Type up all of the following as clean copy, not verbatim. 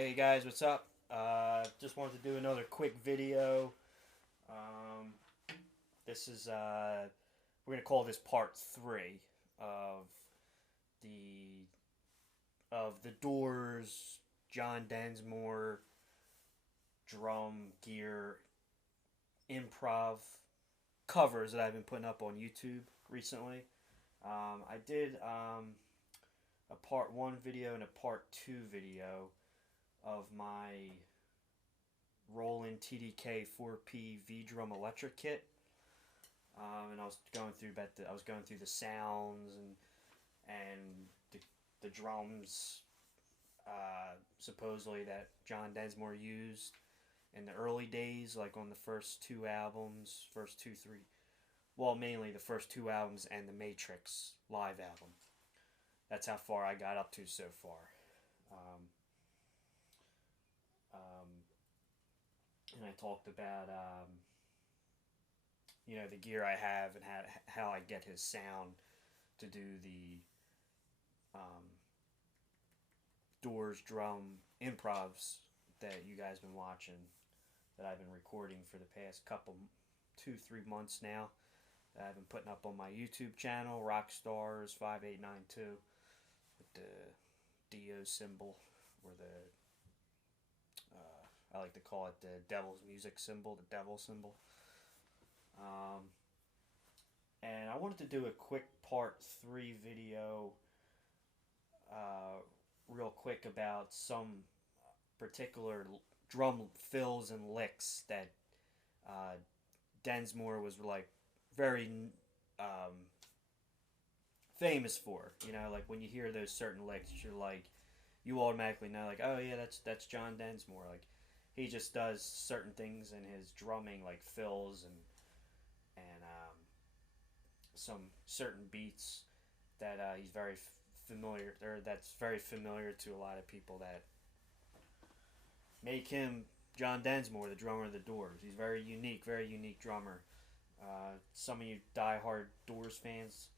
Hey guys, what's up? Just wanted to do another quick video. Um, this is we're gonna call this part three of the the Doors John Densmore drum gear improv covers that I've been putting up on YouTube recently. I did a part one video and a part two video of my Roland TDK 4P V drum electric kit, and I was going through the sounds and the drums supposedly that John Densmore used in the early days, like on the first two albums, mainly the first two albums and the Matrix live album. That's how far I got up to so far. Um, and I talked about the gear I have and how I get his sound to do the Doors drum improvs that you guys been watching, that I've been recording for the past 2-3 months now, that I've been putting up on my YouTube channel, Rockstars5892, with the DO symbol, or I like to call it the devil's music symbol, the devil symbol. And I wanted to do a quick part three video, real quick, about some particular drum fills and licks that Densmore was like very famous for. Like when you hear those certain licks, you automatically know, like, oh yeah, that's John Densmore. Like, he just does certain things in his drumming, like fills and some certain beats that he's very familiar, or that's very familiar to a lot of people that make him John Densmore, the drummer of the Doors. He's very unique drummer. Some of you die-hard Doors fans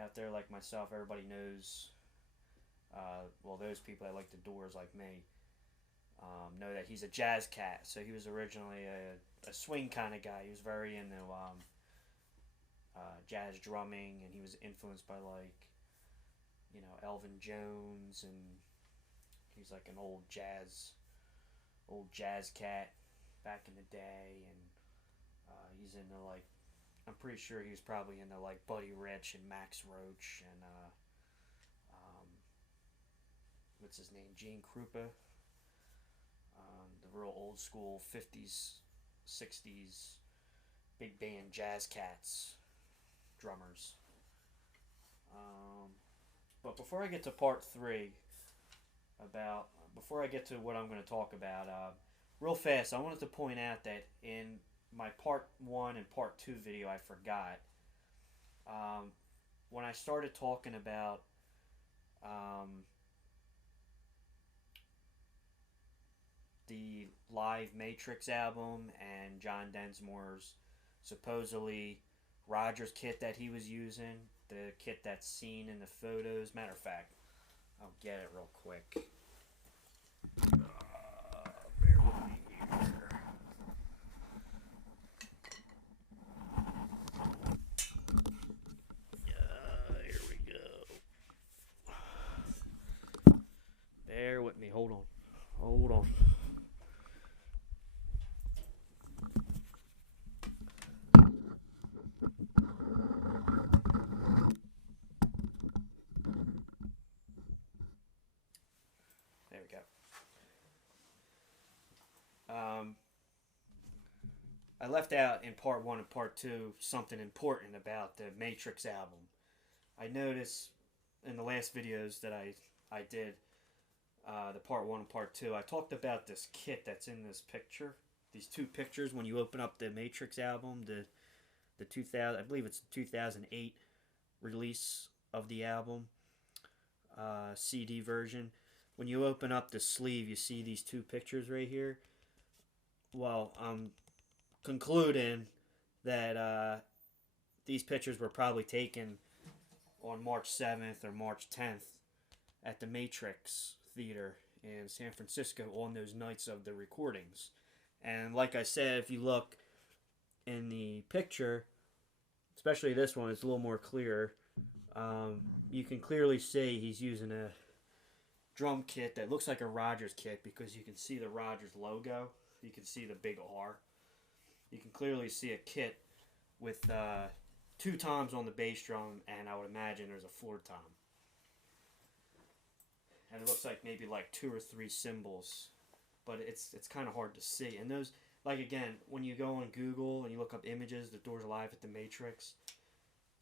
out there, like myself, everybody knows. Those people that like the Doors, like me, know that he's a jazz cat. So he was originally a swing kind of guy. He was very into jazz drumming, and he was influenced by, like, Elvin Jones, and he's like an old jazz cat back in the day, and he's into, like, I'm pretty sure he was probably into, like, Buddy Rich and Max Roach and what's his name, Gene Krupa, the real old school 50s 60s big band jazz cats drummers. But before I get to part three, before I get to what I'm going to talk about, real fast, I wanted to point out that in my part one and part two video, I forgot, when I started talking about the live Matrix album and John Densmore's supposedly Rogers kit that he was using, the kit that's seen in the photos. Matter of fact, I'll get it real quick. Bear with me here. Here we go. Bear with me. Hold on. There we go. I left out in part one and part two something important about the Matrix album. I noticed in the last videos that I did, the part one and part two, I talked about this kit that's in this picture. These two pictures, when you open up the Matrix album, the 2000, I believe it's the 2008 release of the album, CD version. When you open up the sleeve, you see these two pictures right here. Well, I'm concluding that these pictures were probably taken on March 7th or March 10th at the Matrix Theater in San Francisco on those nights of the recordings. And like I said, if you look in the picture, especially this one, it's a little more clear. You can clearly see he's using a drum kit that looks like a Rogers kit because you can see the Rogers logo. You can see the big R. You can clearly see a kit with 2 toms on the bass drum, and I would imagine there's a floor tom. And it looks like maybe like 2 or 3 cymbals, but it's kind of hard to see. And those, like again, when you go on Google and you look up images, the Doors Live at the Matrix,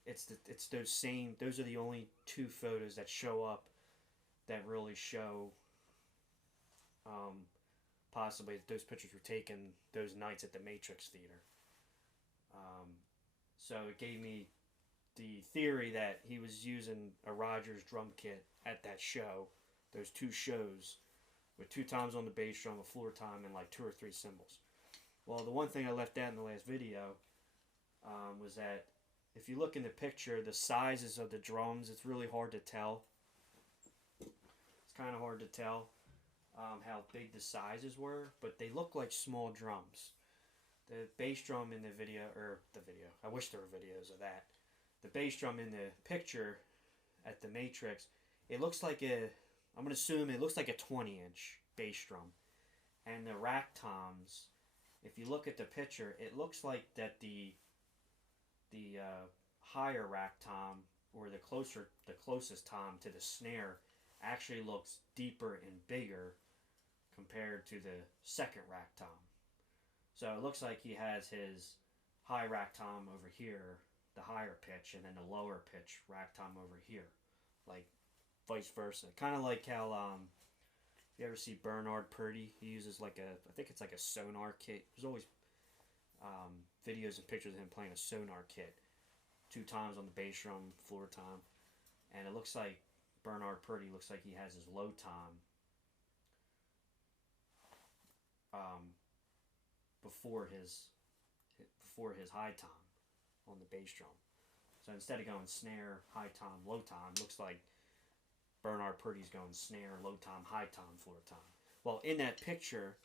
it's those are the only 2 photos that show up that really show possibly that those pictures were taken those nights at the Matrix Theater. So it gave me the theory that he was using a Rogers drum kit at that show, those 2 shows, with 2 toms on the bass drum, a floor tom, and like 2 or 3 cymbals. Well, the one thing I left out in the last video was that if you look in the picture, the sizes of the drums, it's really hard to tell. It's kind of hard to tell how big the sizes were, but they look like small drums. The bass drum in the video, I wish there were videos of that. The bass drum in the picture at the Matrix, it looks like I'm going to assume it looks like a 20-inch bass drum. And the rack toms, if you look at the picture, it looks like that the higher rack tom, or the closest tom to the snare, actually looks deeper and bigger compared to the second rack tom. So it looks like he has his high rack tom over here, the higher pitch, and then the lower pitch rack tom over here, like vice versa. Kind of like how if you ever see Bernard Purdie, he uses like I think it's like a sonar kit. There's always videos and pictures of him playing a sonar kit. 2 toms on the bass drum, floor tom, and it looks like Bernard Purdie looks like he has his low tom before his high tom on the bass drum. So instead of going snare, high tom, low tom, looks like Bernard Purdie's going snare, low tom, high tom, floor tom. Well, in that picture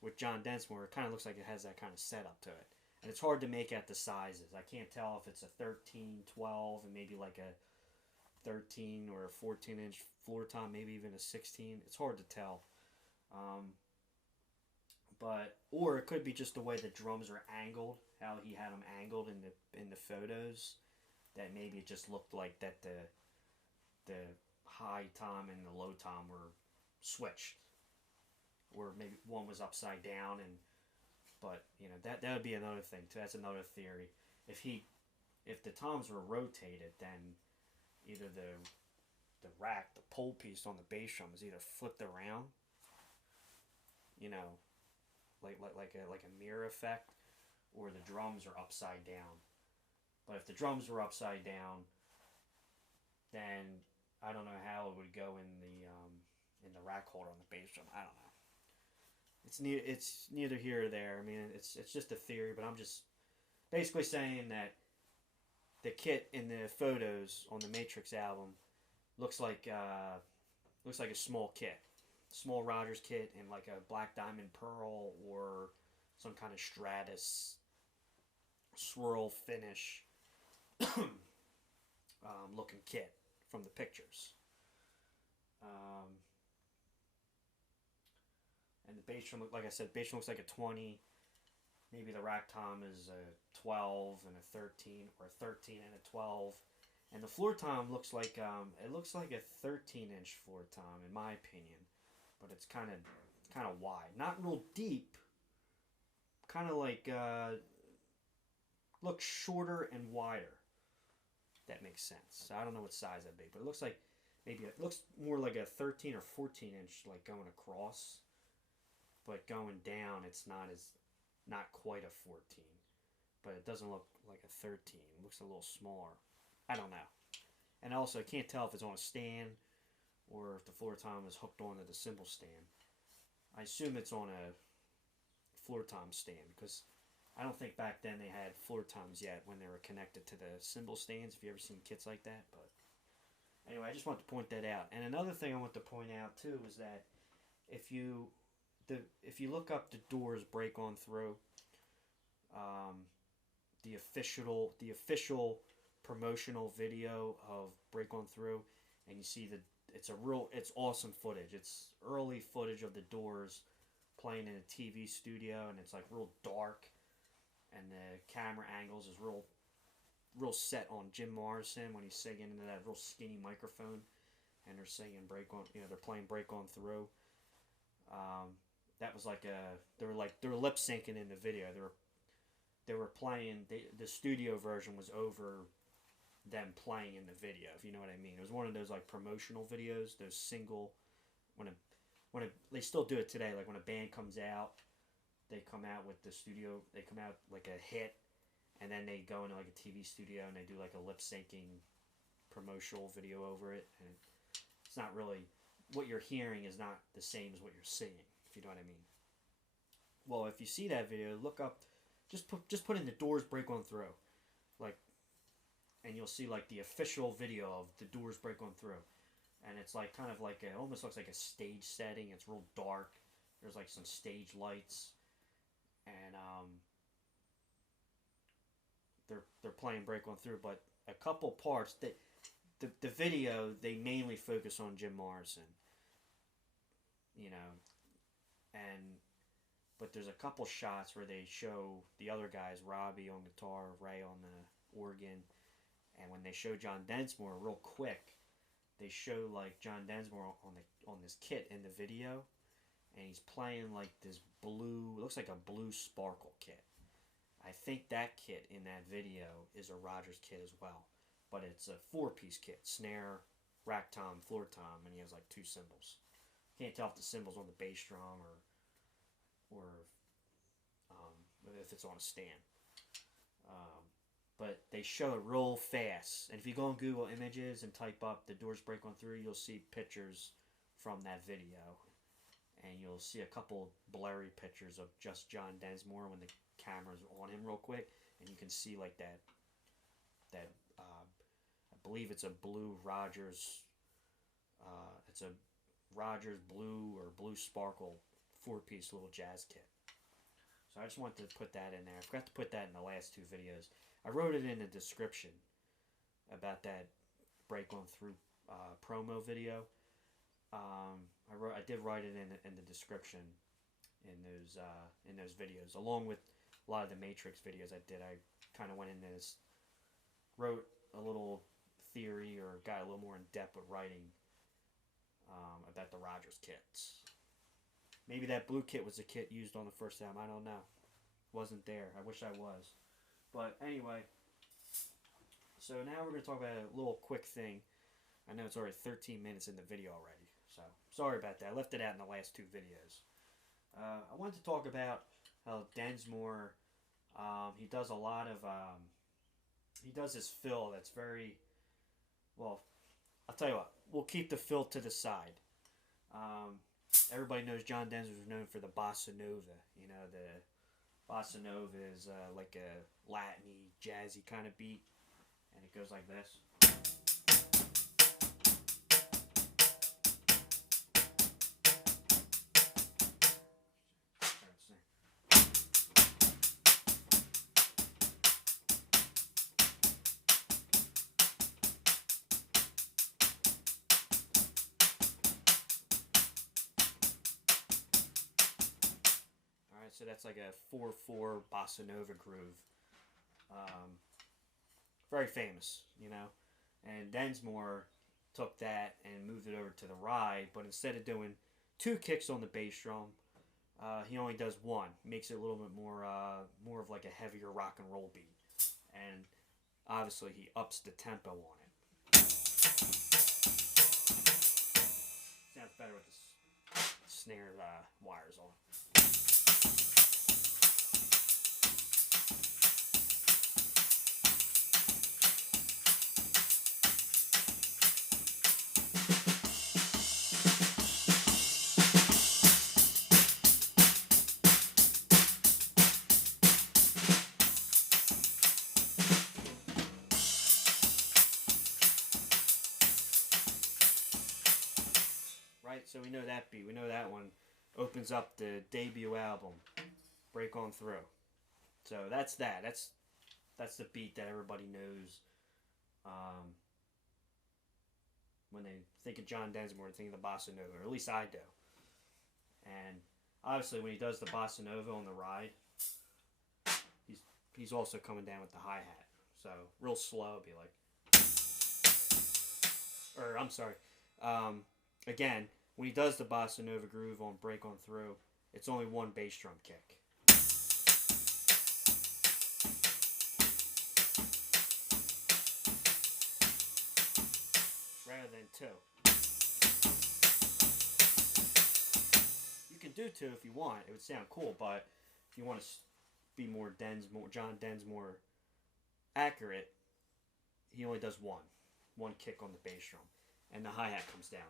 with John Densmore, it kind of looks like it has that kind of setup to it. And it's hard to make out the sizes. I can't tell if it's a 13, 12, and maybe like a 13 or a 14-inch floor tom, maybe even a 16. It's hard to tell. Or it could be just the way the drums are angled, how he had them angled in the photos, that maybe it just looked like that the high tom and the low tom were switched, or maybe one was upside down. But you know, that would be another thing too. That's another theory. If the toms were rotated, then either the rack, the pole piece on the bass drum is either flipped around, you know, like a mirror effect, or the drums are upside down. But if the drums were upside down, then I don't know how it would go in the rack holder on the bass drum. I don't know. It's neither here or there. I mean, it's just a theory, but I'm just basically saying that the kit in the photos on the Matrix album looks like a small kit, small Rogers kit, in like a black diamond pearl or some kind of Stratus swirl finish looking kit from the pictures. And the bass drum, like I said, bass drum looks like a 20. Maybe the rack tom is a 12 and a 13, or a 13 and a 12. And the floor tom looks like it looks like a 13-inch floor tom in my opinion, but it's kind of wide, not real deep. Kind of like looks shorter and wider. If that makes sense. So I don't know what size that'd be, but it looks like it looks more like a 13 or 14-inch, like going across. But going down, it's not quite a 14, but it doesn't look like a 13. It looks a little smaller. I don't know. And also, I can't tell if it's on a stand or if the floor tom is hooked onto the cymbal stand. I assume it's on a floor tom stand, because I don't think back then they had floor toms yet when they were connected to the cymbal stands, if you ever seen kits like that. But anyway, I just want to point that out. And another thing I want to point out too is that if you if you look up the Doors Break On Through, um, the official promotional video of Break On Through, and you see it's awesome footage. It's early footage of the Doors playing in a TV studio, and it's like real dark, and the camera angles is real set on Jim Morrison when he's singing into that real skinny microphone, and they're singing Break On, they're playing Break On Through. That was like they were lip syncing in the video. They were playing, the studio version was over them playing in the video, if you know what I mean. It was one of those like promotional videos, those single, they still do it today, like when a band comes out, they come out with the studio, they come out like a hit, and then they go into like a TV studio and they do like a lip syncing promotional video over it, and it's not really, what you're hearing is not the same as what you're seeing, if you know what I mean. Well, if you see that video, look up, just put in the Doors Break On Through, like, and you'll see like the official video of the Doors Break On Through, and it's like kind of like it almost looks like a stage setting. It's real dark. There's like some stage lights, and they're playing Break On Through, but a couple parts that the video, they mainly focus on Jim Morrison, but there's a couple shots where they show the other guys, Robbie on guitar, Ray on the organ, and when they show John Densmore real quick, they show like John Densmore on this kit in the video, and he's playing like this blue, it looks like a blue sparkle kit. I think that kit in that video is a Rogers kit as well, but it's a 4-piece kit: snare, rack tom, floor tom, and he has like 2 cymbals. Can't tell if the cymbals on the bass drum or if it's on a stand. But they show it real fast, and if you go on Google Images and type up the Doors Break On Through, you'll see pictures from that video, and you'll see a couple blurry pictures of just John Densmore when the camera's on him real quick, and you can see like that I believe it's a blue Rogers, it's a Rogers blue or blue sparkle 4-piece little jazz kit. So I just wanted to put that in there. I forgot to put that in the last 2 videos. I wrote it in the description about that Break On Through promo video. I did write it in the description in those videos, along with a lot of the Matrix videos I did. I kind of went into this, wrote a little theory, or got a little more in depth with writing about the Rogers kits. Maybe that blue kit was the kit used on the first album. I don't know. Wasn't there. I wish I was. But anyway, so now we're going to talk about a little quick thing. I know it's already 13 minutes in the video already, so sorry about that. I left it out in the last 2 videos. I wanted to talk about how Densmore, he does a lot of, he does this fill that's very, well, I'll tell you what, we'll keep the fill to the side. Everybody knows John Densmore was known for the bossa nova. The bossa nova is like a Latin-y, jazzy kind of beat, and it goes like this. So that's like a 4/4 bossa nova groove. Very famous, And Densmore took that and moved it over to the ride, but instead of doing 2 kicks on the bass drum, he only does 1. Makes it a little bit more of like a heavier rock and roll beat, and obviously he ups the tempo on it. Sounds better with the snare wires on. right? So we know that beat. We know that one opens up the debut album, Break On Through. So that's that. That's the beat that everybody knows. When they think of John Densmore, they think of the bossa nova, or at least I do. And obviously, when he does the bossa nova on the ride, he's also coming down with the hi-hat. So real slow, it'd be like, or I'm sorry. Again, when he does the bossa nova groove on Break On Through, it's only one bass drum kick. Rather than two. You can do two if you want. It would sound cool, but if you want to be more John Densmore accurate, he only does one kick on the bass drum, and the hi-hat comes down.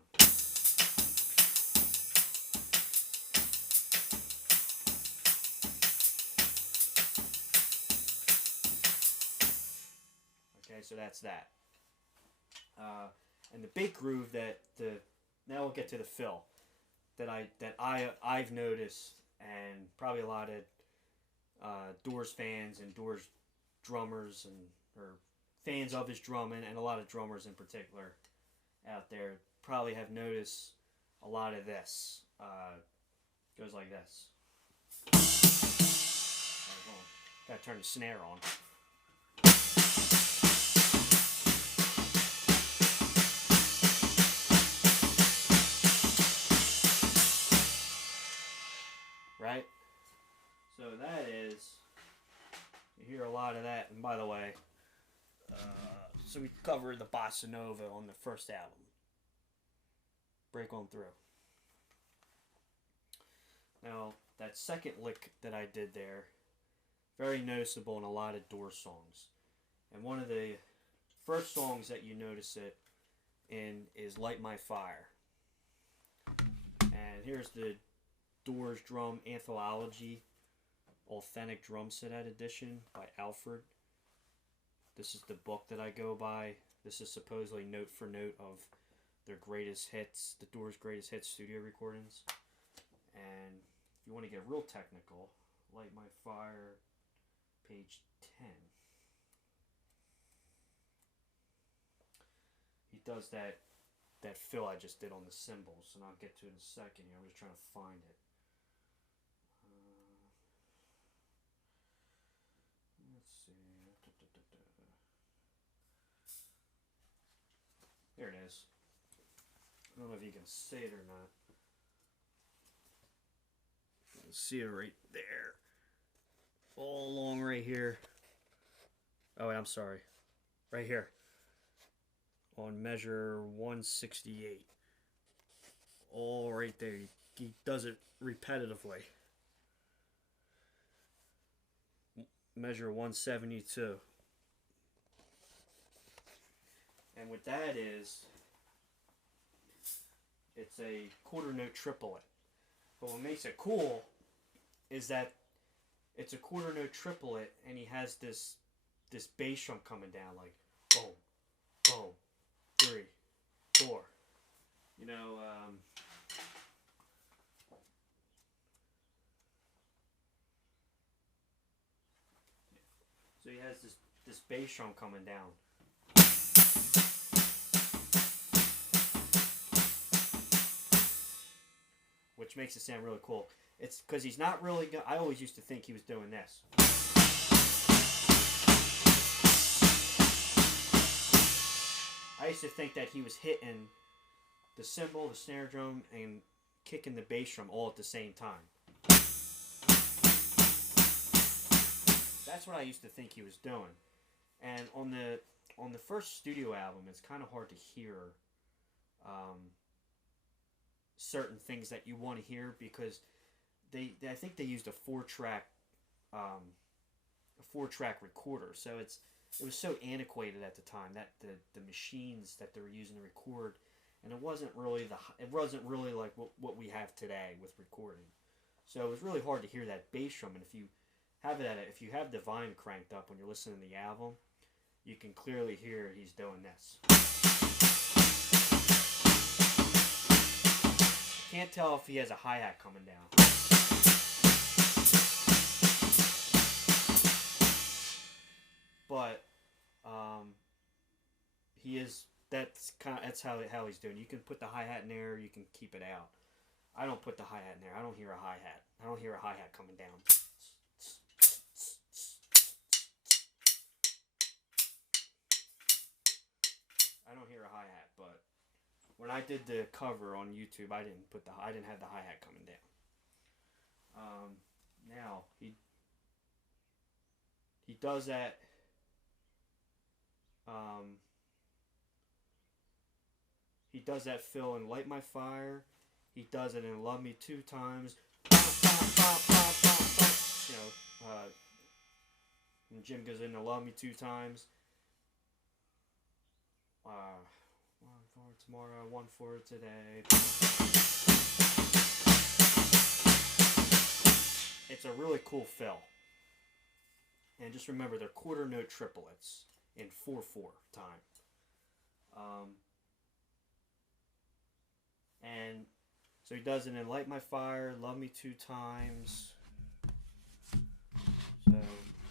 Okay, so that's that. And the big groove now we'll get to the fill that I've noticed, and probably a lot of Doors fans and Doors drummers or fans of his drumming, and a lot of drummers in particular out there probably have noticed a lot of this. Goes like this. Gotta turn the snare on. Right? So that is, you hear a lot of that. And by the way, so we covered the bossa nova on the first album, Break On Through. Now, that second lick that I did there, very noticeable in a lot of Doors songs. And one of the first songs that you notice it in is Light My Fire. And here's the Doors Drum Anthology Authentic Drum Set Edition by Alfred. This is the book that I go by. This is supposedly note for note of their greatest hits, the Doors' greatest hits studio recordings. And if you want to get real technical, Light My Fire, page 10. He does that fill I just did on the cymbals, and I'll get to it in a second here. I'm just trying to find it. Let's see. There it is. I don't know if you can see it or not. You can see it right there. All along right here. Oh, wait, I'm sorry. Right here. On measure 168. All right there. He does it repetitively. Measure 172. And what that is, it's a quarter note triplet. But what makes it cool is that it's a quarter note triplet, and he has this bass drum coming down like boom, boom, 3, 4. You know, so he has this bass drum coming down. Which makes it sound really cool. It's because he's not really... I always used to think he was doing this. I used to think that he was hitting the cymbal, the snare drum, and kicking the bass drum all at the same time. That's what I used to think he was doing. And on the first studio album, it's kind of hard to hear certain things that you want to hear, because I think they used a 4-track recorder, so it was so antiquated at the time, that the machines that they were using to record, and it wasn't really like what we have today with recording. So it was really hard to hear that bass drum. And if you have the volume cranked up when you're listening to the album, you can clearly hear he's doing this. Can't tell if he has a hi-hat coming down. But he is. That's how he's doing. You can put the hi-hat in there. You can keep it out. I don't put the hi-hat in there. I don't hear a hi-hat. I don't hear a hi-hat coming down. I don't hear a hi-hat, but when I did the cover on YouTube, I didn't have the hi-hat coming down. Now he does that. He does that fill in Light My Fire. He does it in Love Me Two Times. You know, when Jim goes into Love Me Two Times. One for tomorrow, one for today. It's a really cool fill. And just remember, they're quarter note triplets in 4/4 time. And so he does it in Light My Fire, Love Me Two Times. So,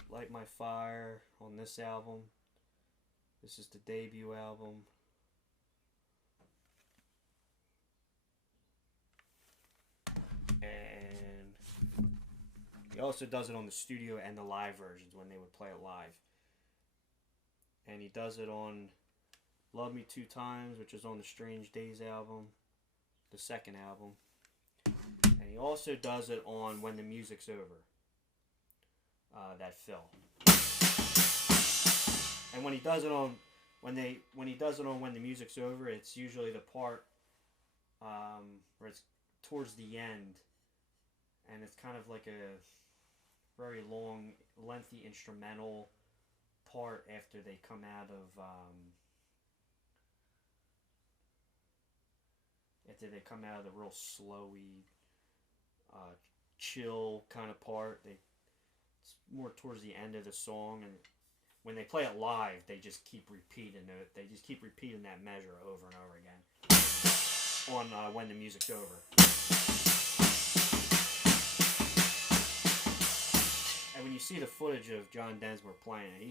Light My Fire on this album. This is the debut album. And he also does it on the studio and the live versions when they would play it live. And he does it on Love Me Two Times, which is on the Strange Days album, the second album. And he also does it on When the Music's Over, that fill. And when he does it on When the Music's Over, it's usually the part where it's towards the end, and it's kind of like a very long, lengthy instrumental part after they come out of the real slowy, chill kind of part. It's more towards the end of the song, and when they play it live, they just keep repeating it. They just keep repeating that measure over and over again on When the Music's Over. And when you see the footage of John Densmore playing it,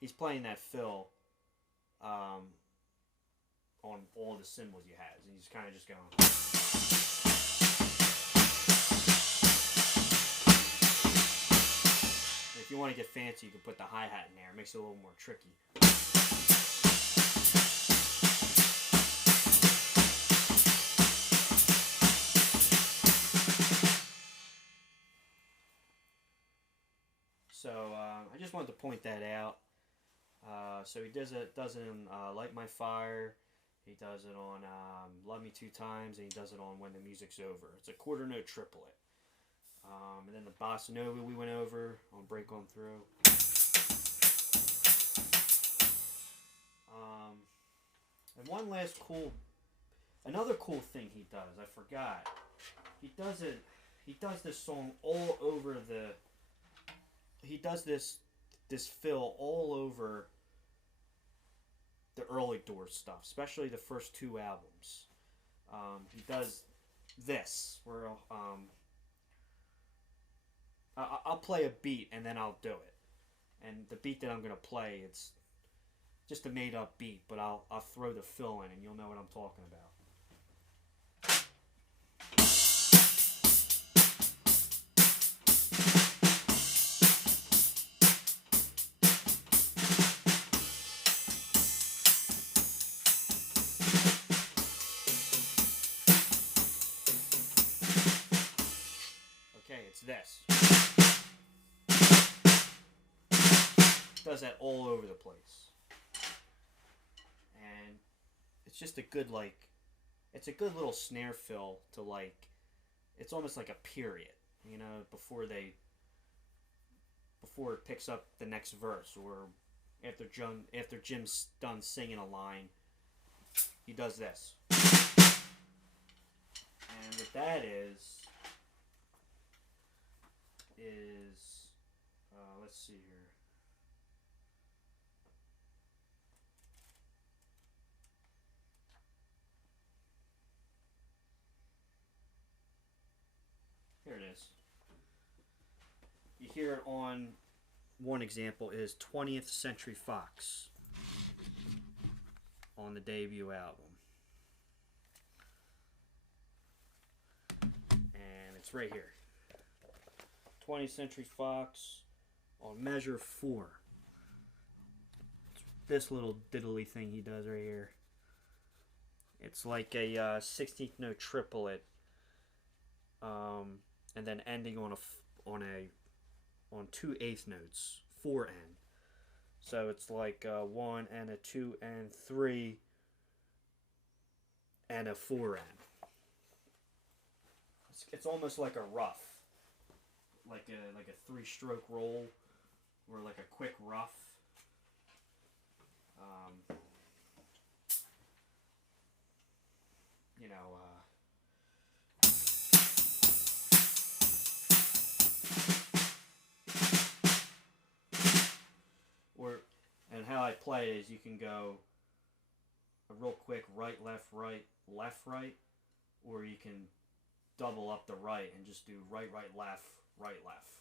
he's playing that fill on all the cymbals he has. And he's kind of just going. And if you want to get fancy, you can put the hi-hat in there. It makes it a little more tricky. So I just wanted to point that out. So he does it in Light My Fire. He does it on Love Me Two Times, and he does it on When the Music's Over. It's a quarter note triplet. And then the Bossa Nova we went over on Break On Through. And another cool thing he does, I forgot. He does this song all over he does this fill all over the early Doors stuff, especially the first two albums. He does this, where I'll play a beat and then I'll do it. And the beat that I'm going to play, it's just a made up beat, but I'll throw the fill in and you'll know what I'm talking about. It's this. Does that all over the place. And it's just a good, it's a good little snare fill to, it's almost like a period, before it picks up the next verse, or after Jim's done singing a line, he does this. And what that is let's see here. you hear it on, one example is 20th Century Fox on the debut album. And it's right here. 20th Century Fox on measure 4. It's this little diddly thing he does right here. It's like a 16th note triplet, and then ending on two eighth notes, 4 N. So it's like 1 and a 2 and 3 and a 4 N. It's almost like a rough, like a 3-stroke roll, or like a quick rough. You know. And how I play it is you can go a real quick right, left, right, or you can double up the right and just do right, left, right, left.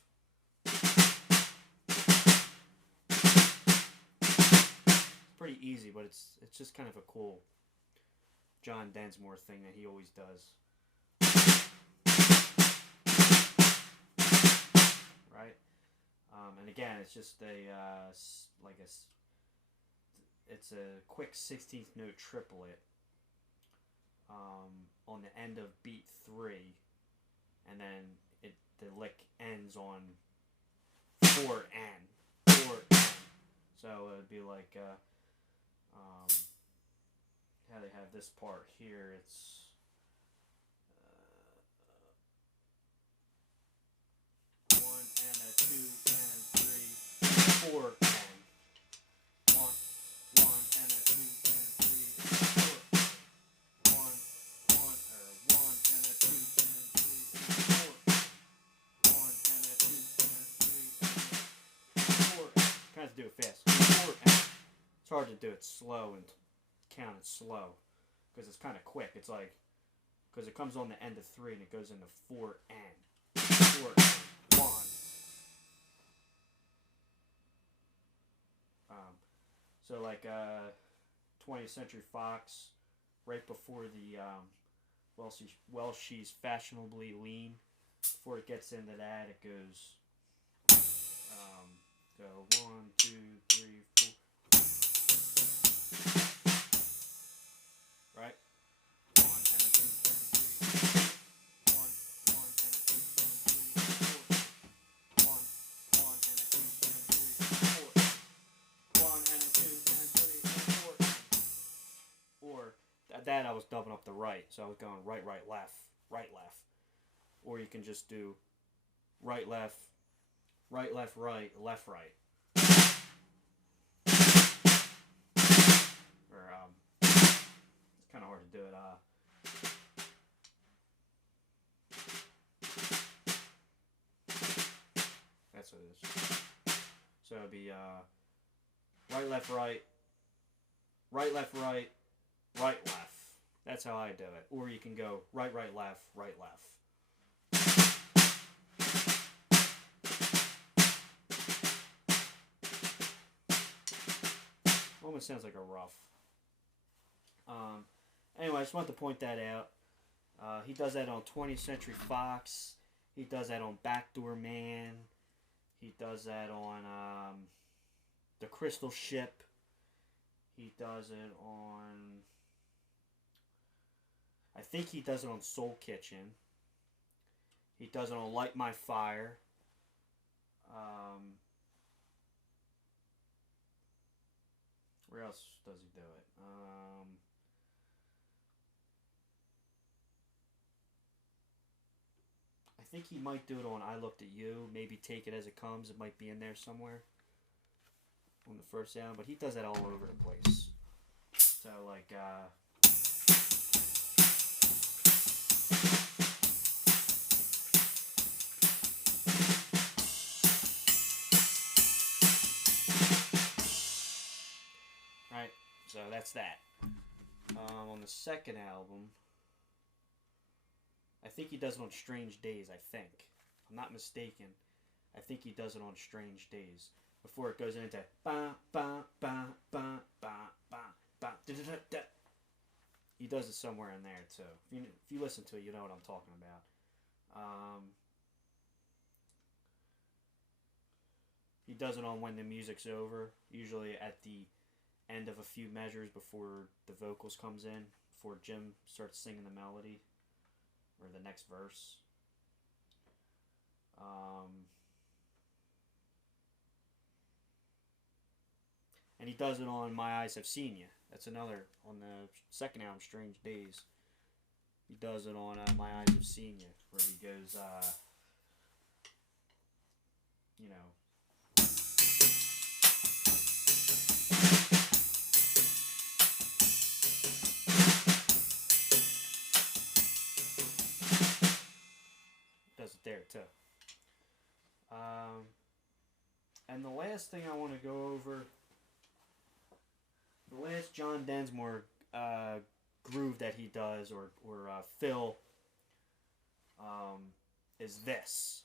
It's pretty easy, but it's just kind of a cool John Densmore thing that he always does. Right? And again, it's just it's a quick 16th note triplet on the end of beat 3, and then the lick ends on 4 N. So it would be like how they have this part here. It's one and a 2 and 3, 4 N. One and a 2 and 3 and 4. One and a 2 and 3 and 4. One and a 2 and 3 and 4. Kind of do it fast. 4 N. It's hard to do it slow and count it slow because it's kind of quick. It's like, because it comes on the end of 3 and it goes into 4 N. 4 N. 1. So like 20th Century Fox, right before the she's fashionably lean. Before it gets into that, it goes so 1, 2, 3, 4. Right? 1 and a 2 and 3. 1 and a 2 and 3. 4. 1 and a 2 and 3. 4. 1 and a 2 and 3 and 4. Or that I was doubling up the right, so I was going right, left, right, left. Or you can just do right, left, right, right, left, right. Or it's kind of hard to do it. That's what it is. So it'd be right, left, right, left, right, left. That's how I do it. Or you can go right, left, right, left. Almost sounds like a rough. Anyway, I just wanted to point that out. He does that on 20th Century Fox. He does that on Backdoor Man. He does that on The Crystal Ship. He does it on... I think he does it on Soul Kitchen. He does it on Light My Fire. Where else does he do it? I think he might do it on I Looked at You. Maybe Take It As It Comes. It might be in there somewhere on the first album. But he does that all over the place. So, like, right? So that's that. On the second album, I think he does it on Strange Days, I think. If I'm not mistaken. I think he does it on Strange Days before it goes into ba ba ba ba ba ba ba da da da. He does it somewhere in there too. If you listen to it, you know what I'm talking about. He does it on When the Music's Over, usually at the end of a few measures before the vocals comes in, before Jim starts singing the melody or the next verse. And he does it on My Eyes Have Seen You. That's another, on the second album, Strange Days. He does it on My Eyes Have Seen You, where he goes, you know, does it there too. And the last thing I want to go over, the last John Densmore groove that he does, or fill, is this.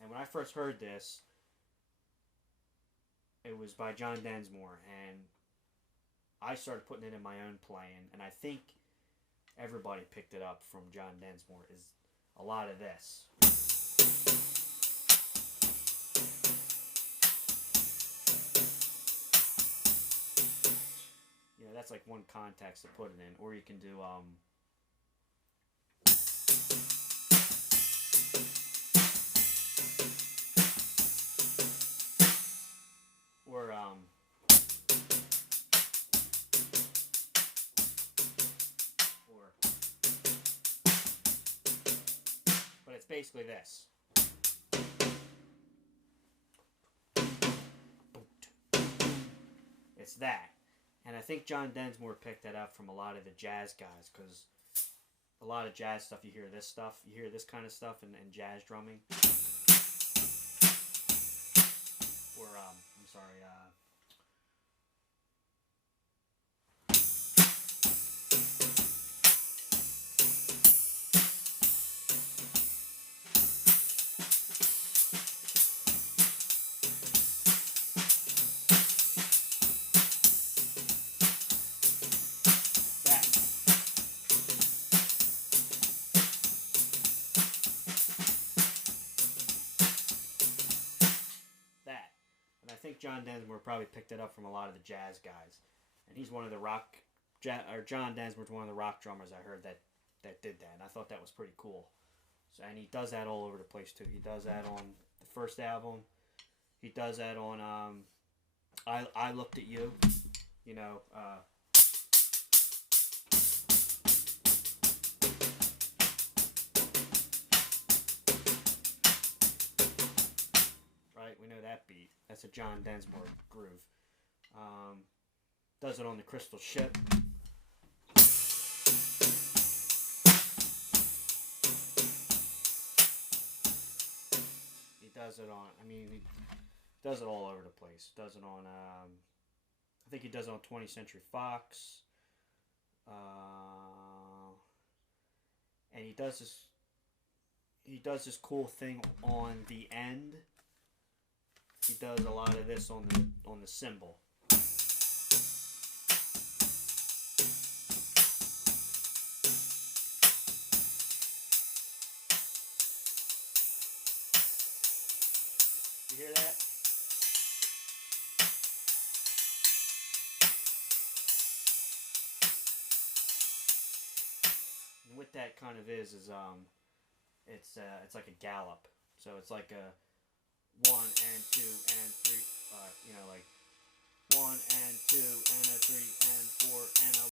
And when I first heard this, it was by John Densmore, and I started putting it in my own playing, and I think everybody picked it up from John Densmore, is a lot of this. You know, that's like one context to put it in, or you can do or but it's basically this. It's that. And I think John Densmore picked that up from a lot of the jazz guys, because a lot of jazz stuff, you hear this stuff, you hear this kind of stuff in jazz drumming. Or, I'm sorry, that. And I think John Densmore probably picked it up from a lot of the jazz guys. And he's one of the John Densmore's one of the rock drummers I heard that did that. And I thought that was pretty cool. So, and he does that all over the place too. He does that on the first album. He does that on I Looked at You. You know, right? We know that beat. That's a John Densmore groove. Does it on the Crystal Ship. He does it on, I mean, he does it all over the place. Does it on, I think he does it on 20th Century Fox. And he does this cool thing on The End. He does a lot of this on the cymbal. You hear that? And what that kind of is it's like a gallop. So it's like a 1 and 2 and 3, you know, like 1 and 2 and a 3 and 4 and a